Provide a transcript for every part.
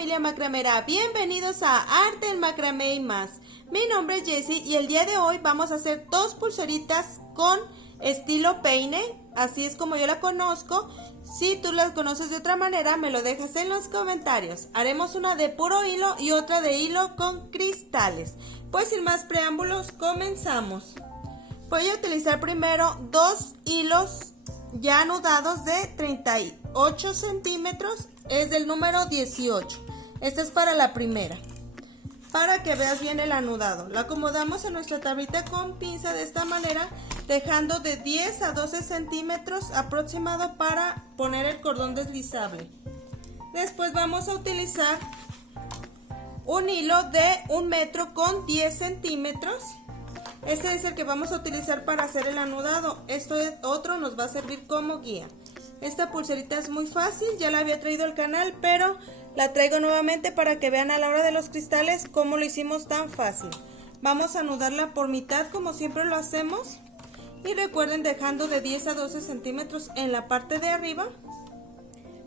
familia macramera, bienvenidos a Arte en Macramé y más. Mi nombre es Jessie y el día de hoy vamos a hacer dos pulseritas con estilo peine, así es como yo la conozco. Si tú la conoces de otra manera, me lo dejas en los comentarios. Haremos una de puro hilo y otra de hilo con cristales. Pues sin más preámbulos, comenzamos. Voy a utilizar primero dos hilos ya anudados de 38 centímetros, es del número 18. Esta es para la primera. Para que veas bien el anudado, la acomodamos en nuestra tablita con pinza de esta manera, dejando de 10 a 12 centímetros aproximado para poner el cordón deslizable. Después vamos a utilizar un hilo de 1 metro con 10 centímetros. Este es el que vamos a utilizar para hacer el anudado. Otro nos va a servir como guía. Esta pulserita es muy fácil, ya la había traído al canal, pero la traigo nuevamente para que vean a la hora de los cristales cómo lo hicimos tan fácil. Vamos a anudarla por mitad como siempre lo hacemos. Y recuerden, dejando de 10 a 12 centímetros en la parte de arriba.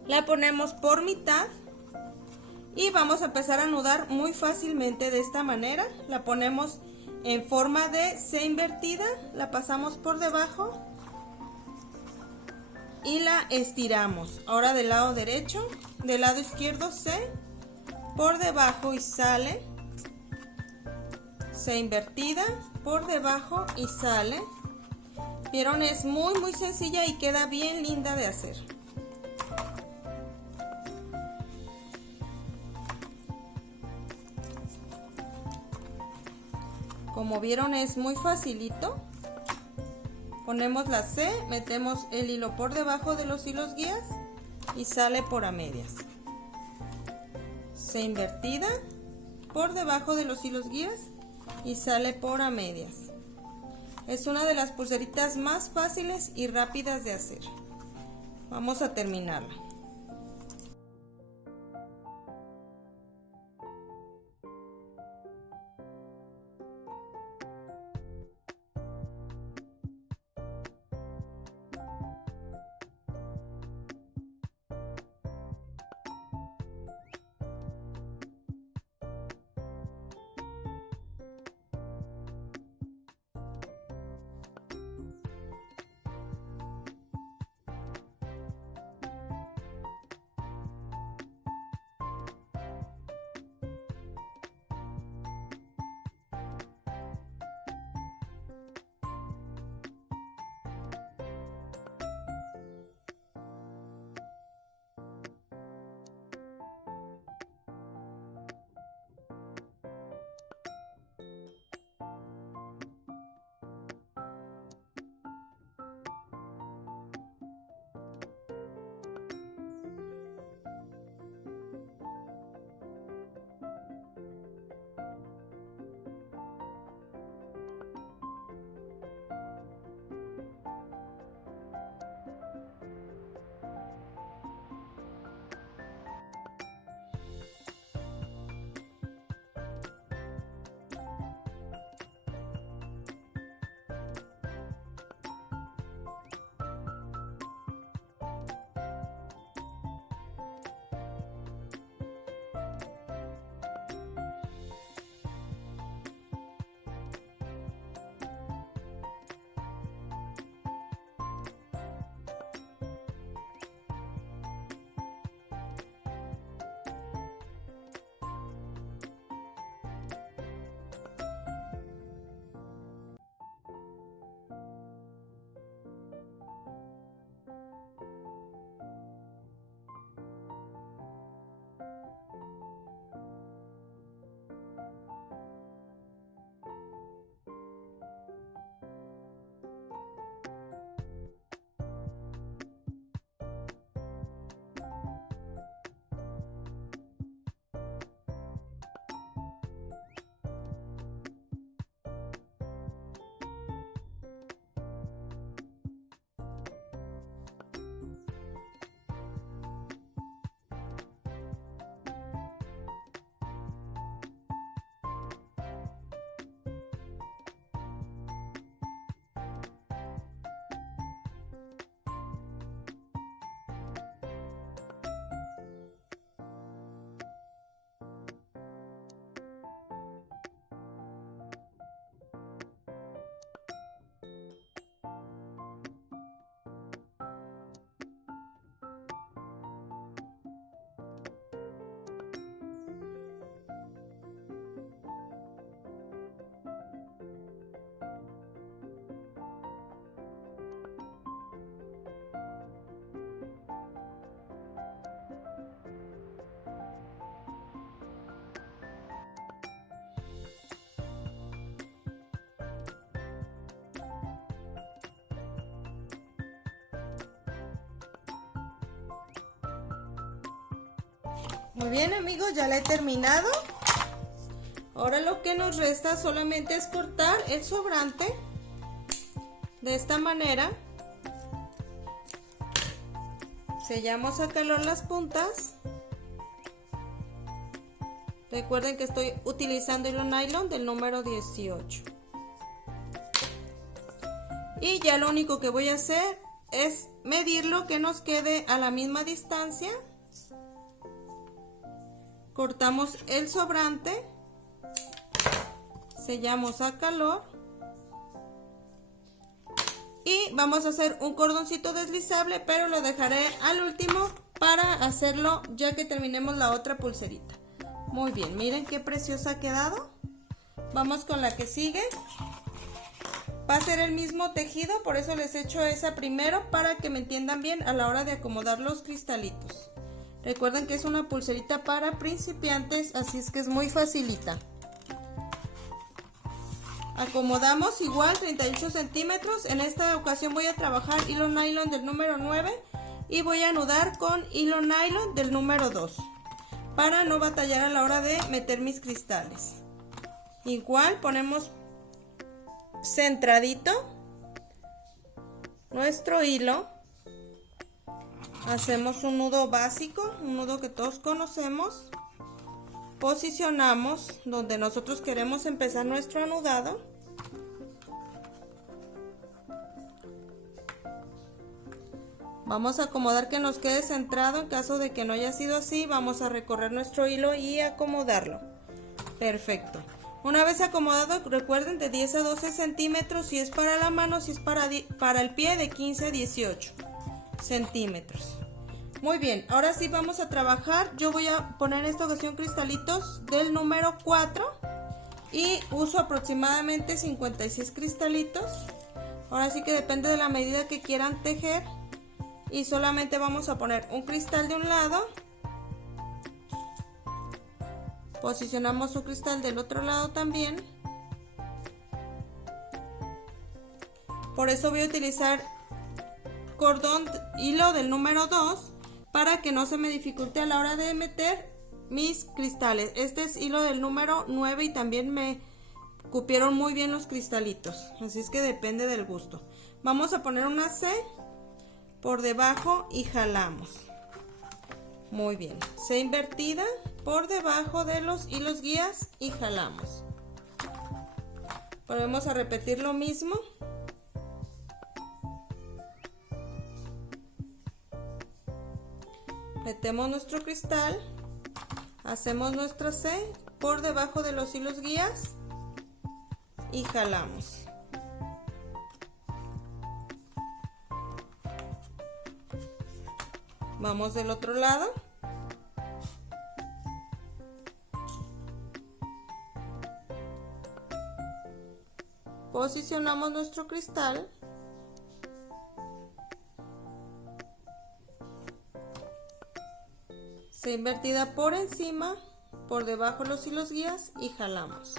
La ponemos por mitad. Y vamos a empezar a anudar muy fácilmente de esta manera. La ponemos en forma de C invertida, la pasamos por debajo y la estiramos. Ahora del lado derecho, del lado izquierdo C, por debajo y sale, C invertida, por debajo y sale. Vieron, es muy sencilla y queda bien linda de hacer. Como vieron, es muy facilito. Ponemos la C, metemos el hilo por debajo de los hilos guías y sale por a medias. C invertida, por debajo de los hilos guías y sale por a medias. Es una de las pulseritas más fáciles y rápidas de hacer. Vamos a terminarla. Muy bien, amigos, ya la he terminado. Ahora lo que nos resta solamente es cortar el sobrante de esta manera. Sellamos a calor las puntas. Recuerden que estoy utilizando hilo nylon del número 18. Y ya lo único que voy a hacer es medirlo, que nos quede a la misma distancia. Cortamos el sobrante. Sellamos a calor. Y vamos a hacer un cordoncito deslizable, pero lo dejaré al último para hacerlo ya que terminemos la otra pulserita. Muy bien, miren qué preciosa ha quedado. Vamos con la que sigue. Va a ser el mismo tejido, por eso les echo esa primero para que me entiendan bien a la hora de acomodar los cristalitos. Recuerden que es una pulserita para principiantes, así es que es muy facilita. Acomodamos igual 38 centímetros. En esta ocasión voy a trabajar hilo nylon del número 9 y voy a anudar con hilo nylon del número 2 para no batallar a la hora de meter mis cristales. Igual ponemos centradito nuestro hilo, hacemos un nudo básico, un nudo que todos conocemos. Posicionamos donde nosotros queremos empezar nuestro anudado. Vamos a acomodar que nos quede centrado. En caso de que no haya sido así, vamos a recorrer nuestro hilo y acomodarlo. Perfecto. Una vez acomodado, recuerden de 10 a 12 centímetros si es para la mano, si es para el pie de 15 a 18 centímetros. Muy bien, ahora sí vamos a trabajar. Yo voy a poner en esta ocasión cristalitos del número 4 y uso aproximadamente 56 cristalitos. Ahora sí que depende de la medida que quieran tejer y solamente vamos a poner un cristal de un lado. Posicionamos su cristal del otro lado también. Por eso voy a utilizar cordón hilo del número 2 para que no se me dificulte a la hora de meter mis cristales. Este es hilo del número 9 y también me cupieron muy bien los cristalitos, así es que depende del gusto. Vamos a poner una C por debajo y jalamos. Muy bien, C invertida por debajo de los hilos guías y jalamos. Volvemos a repetir lo mismo. Metemos nuestro cristal, hacemos nuestra C por debajo de los hilos guías y jalamos. Vamos del otro lado. Posicionamos nuestro cristal. C invertida por encima, por debajo los hilos guías y jalamos.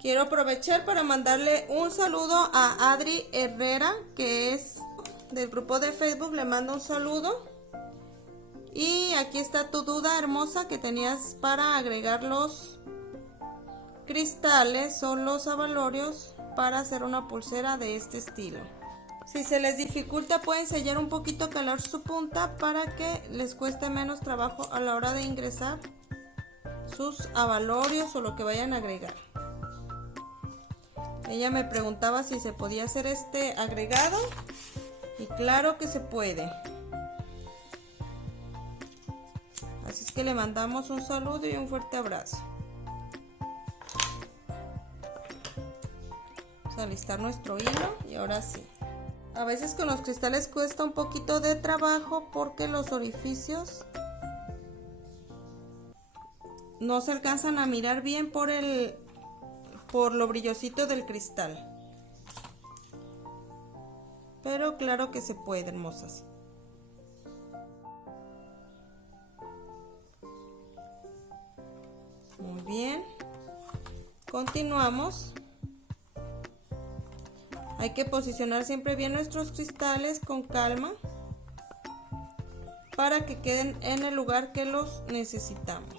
Quiero aprovechar para mandarle un saludo a Adri Herrera, que es del grupo de Facebook. Le mando un saludo. Y aquí está tu duda hermosa que tenías para agregar los cristales o los abalorios para hacer una pulsera de este estilo. Si se les dificulta, pueden sellar un poquito calor su punta para que les cueste menos trabajo a la hora de ingresar sus abalorios o lo que vayan a agregar. Ella me preguntaba si se podía hacer este agregado y claro que se puede. Así es que le mandamos un saludo y un fuerte abrazo. Vamos a alistar nuestro hilo y ahora sí. A veces con los cristales cuesta un poquito de trabajo porque los orificios no se alcanzan a mirar bien por lo brillosito del cristal. Pero claro que se puede, hermosas. Muy bien. Continuamos. Hay que posicionar siempre bien nuestros cristales con calma. para que queden en el lugar que los necesitamos.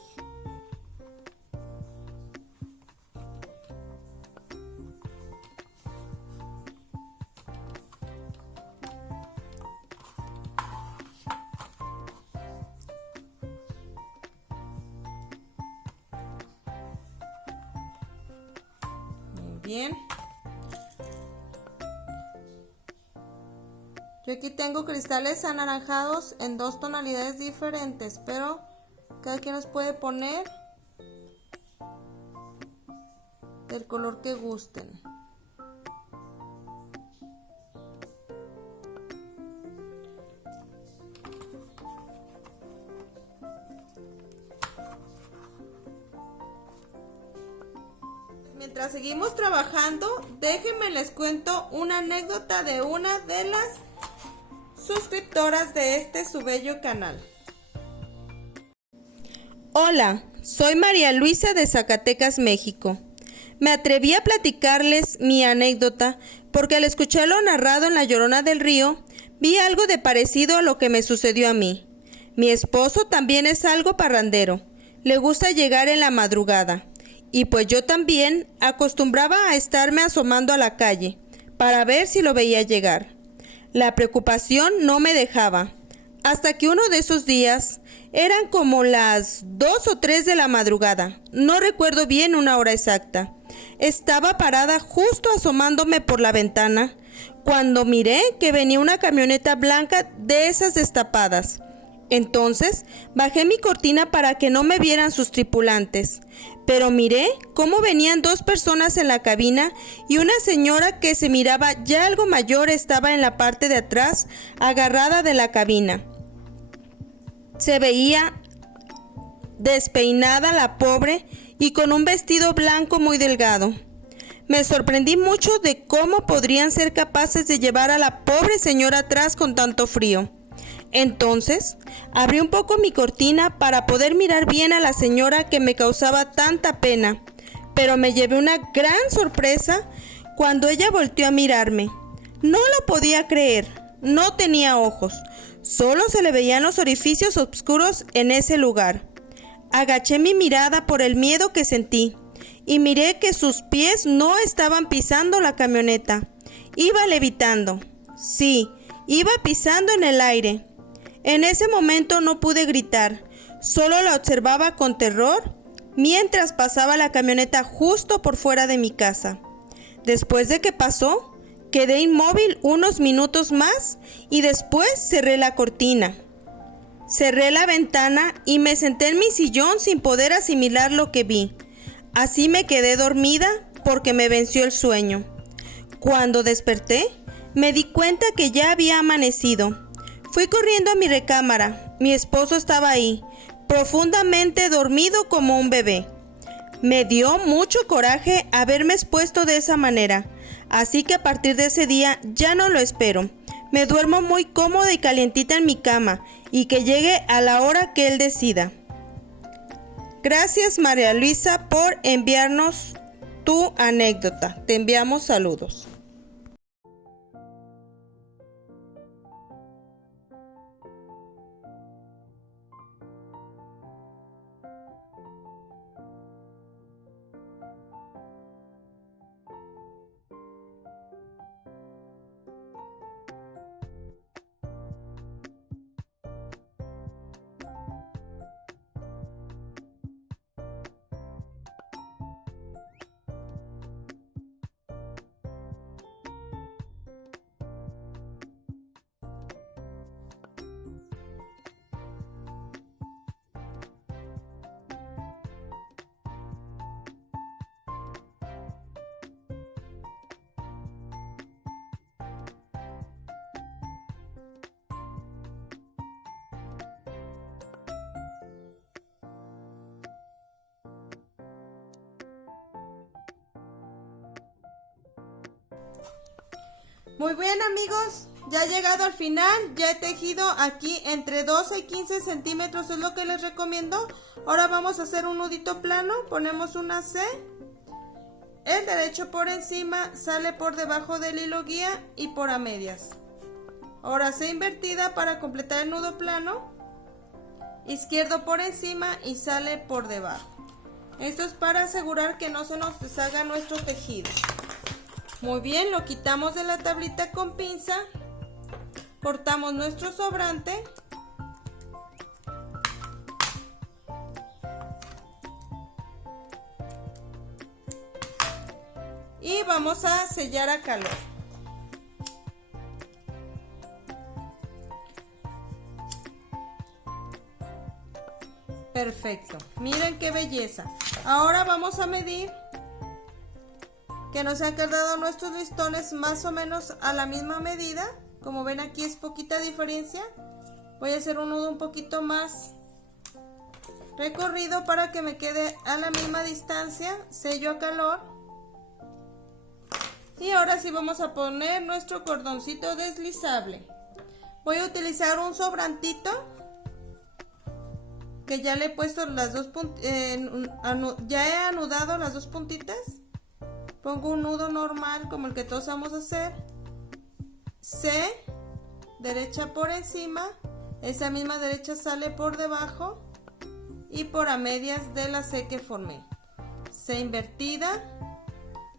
Muy bien. Yo aquí tengo cristales anaranjados en 2 tonalidades diferentes, pero cada quien los puede poner del color que gusten. Mientras seguimos trabajando, déjenme les cuento una anécdota de una de las suscriptoras de su bello canal. Hola, soy María Luisa de Zacatecas, México. Me atreví a platicarles mi anécdota porque al escucharlo narrado en La Llorona del Río, vi algo de parecido a lo que me sucedió a mí. Mi esposo también es algo parrandero, le gusta llegar en la madrugada, y pues yo también acostumbraba a estarme asomando a la calle para ver si lo veía llegar. La preocupación no me dejaba, hasta que uno de esos días, eran como las 2 o 3 de la madrugada, no recuerdo bien una hora exacta, estaba parada justo asomándome por la ventana, cuando miré que venía una camioneta blanca de esas destapadas. Entonces, bajé mi cortina para que no me vieran sus tripulantes, pero miré cómo venían 2 personas en la cabina y una señora que se miraba ya algo mayor estaba en la parte de atrás, agarrada de la cabina. Se veía despeinada la pobre y con un vestido blanco muy delgado. Me sorprendí mucho de cómo podrían ser capaces de llevar a la pobre señora atrás con tanto frío. Entonces, abrí un poco mi cortina para poder mirar bien a la señora que me causaba tanta pena, pero me llevé una gran sorpresa cuando ella volteó a mirarme. No lo podía creer, no tenía ojos, solo se le veían los orificios oscuros en ese lugar. Agaché mi mirada por el miedo que sentí y miré que sus pies no estaban pisando la camioneta, iba levitando. Sí, iba pisando en el aire. En ese momento no pude gritar, solo la observaba con terror mientras pasaba la camioneta justo por fuera de mi casa. Después de que pasó, quedé inmóvil unos minutos más y después cerré la cortina. Cerré la ventana y me senté en mi sillón sin poder asimilar lo que vi. Así me quedé dormida porque me venció el sueño. Cuando desperté, me di cuenta que ya había amanecido. Fui corriendo a mi recámara. Mi esposo estaba ahí, profundamente dormido como un bebé. Me dio mucho coraje haberme expuesto de esa manera, así que a partir de ese día ya no lo espero. Me duermo muy cómoda y calientita en mi cama y que llegue a la hora que él decida. Gracias, María Luisa, por enviarnos tu anécdota. Te enviamos saludos. Muy bien, amigos, ya he llegado al final, ya he tejido aquí entre 12 y 15 centímetros, es lo que les recomiendo. Ahora vamos a hacer un nudito plano, ponemos una C, el derecho por encima, sale por debajo del hilo guía y por a medias. Ahora C invertida para completar el nudo plano, izquierdo por encima y sale por debajo. Esto es para asegurar que no se nos deshaga nuestro tejido. Muy bien, lo quitamos de la tablita con pinza, cortamos nuestro sobrante y vamos a sellar a calor. Perfecto, miren qué belleza. Ahora vamos a medir que nos han quedado nuestros listones más o menos a la misma medida. Como ven, aquí es poquita diferencia. Voy a hacer un nudo un poquito más recorrido para que me quede a la misma distancia. Sello a calor. Y ahora sí vamos a poner nuestro cordoncito deslizable. Voy a utilizar un sobrantito que ya le he puesto las dos ya he anudado las dos puntitas. Pongo un nudo normal como el que todos vamos a hacer. C, derecha por encima, esa misma derecha sale por debajo y por a medias de la C que formé. C invertida,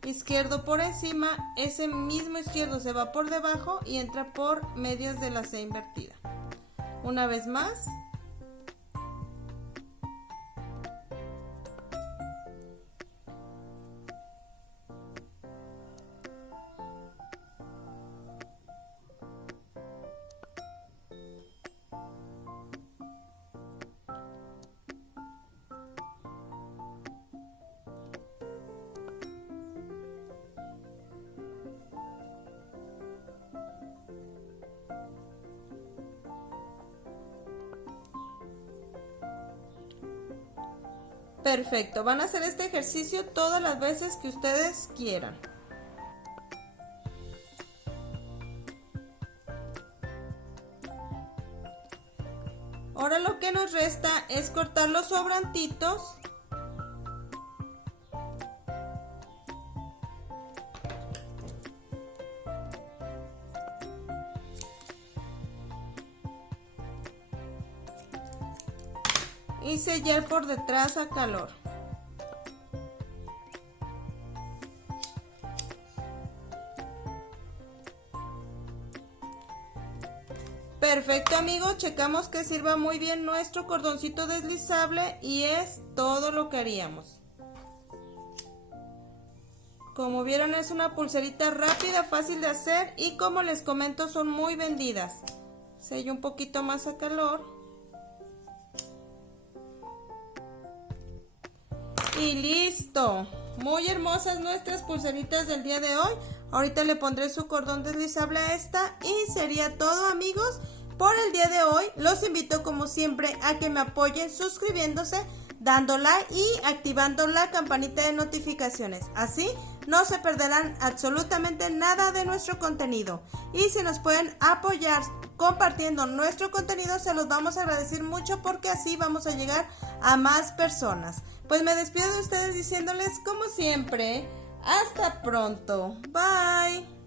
izquierdo por encima, ese mismo izquierdo se va por debajo y entra por medias de la C invertida. Una vez más. Perfecto, van a hacer este ejercicio todas las veces que ustedes quieran. Ahora lo que nos resta es cortar los sobrantitos. Y sellar por detrás a calor. Perfecto, amigos, checamos que sirva muy bien nuestro cordoncito deslizable y es todo lo que haríamos. Como vieron, es una pulserita rápida, fácil de hacer y como les comento son muy vendidas. Sello un poquito más a calor. Y listo, muy hermosas nuestras pulseritas del día de hoy. Ahorita le pondré su cordón deslizable a esta y sería todo, amigos, por el día de hoy. Los invito como siempre a que me apoyen suscribiéndose, dando like y activando la campanita de notificaciones. Así no se perderán absolutamente nada de nuestro contenido. Y si nos pueden apoyar compartiendo nuestro contenido, se los vamos a agradecer mucho porque así vamos a llegar a más personas. Pues me despido de ustedes diciéndoles como siempre, hasta pronto. Bye.